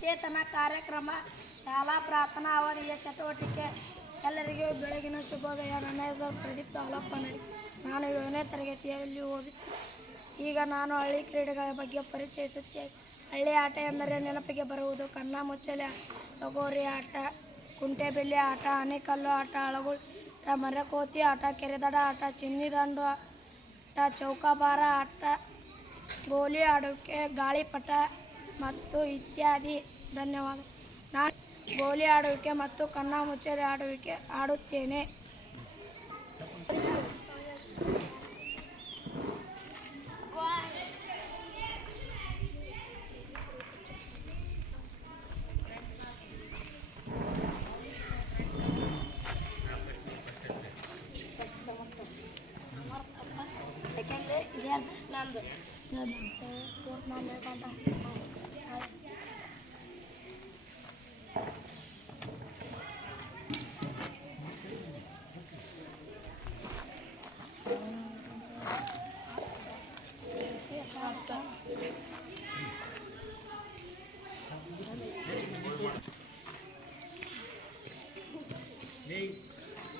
ಸಚೇತನ ಕಾರ್ಯಕ್ರಮ, ಶಾಲಾ ಪ್ರಾರ್ಥನಾ ಅವಧಿಯ ಚಟುವಟಿಕೆ, ಎಲ್ಲರಿಗೂ ಬೆಳಗಿನ ಶುಭೋದಯ. ನನ್ನ ಹೆಸರು ಪ್ರದೀಪ್ ಹಾಲಪ್ಪ ನಡಿ ನಾನು ಏಳನೇ ತರಗತಿಯಲ್ಲಿ ಓದಿ, ಈಗ ನಾನು ಹಳ್ಳಿ ಕ್ರೀಡೆಗಳ ಬಗ್ಗೆ ಪರಿಚಯಿಸುತ್ತೇನೆ. ಹಳ್ಳಿ ಆಟ ಎಂದರೆ ನೆನಪಿಗೆ ಬರುವುದು ಕನ್ನ ಮುಚ್ಚಲೆ ಲಗೋರಿ ಆಟ ಕುಂಟೆಬಿಲ್ಲೆ ಆಟ ಆನೆಕಲ್ಲು ಆಟ ಅಳಗು ಆಟ, ಮರಕೋತಿ ಆಟ, ಕೆರೆದಡ ಆಟ ಚಿನ್ನಿದಂಡು ಆಟ, ಚೌಕಾಬಾರ ಆಟ, ಗೋಲಿ ಆಡೋಕೆ ಗಾಳಿಪಟ ಮತ್ತು ಇತ್ಯಾದಿ. ಧನ್ಯವಾದ. ನಾನು ಗೋಲಿ ಆಡುವಿಕೆ ಮತ್ತು ಕಣ್ಣ ಆಡುವಿಕೆ ಆಡುತ್ತೇನೆ. ಸೆಕೆಂಡ್ ಇದೆ ನಂದು. ನಾನು ಹೇಳ್ಕೊಂತ ಇದು ಎಷ್ಟು ಎಂಟು ಇದು ಆರು ಇದು ಒದರ್ಬೇಕು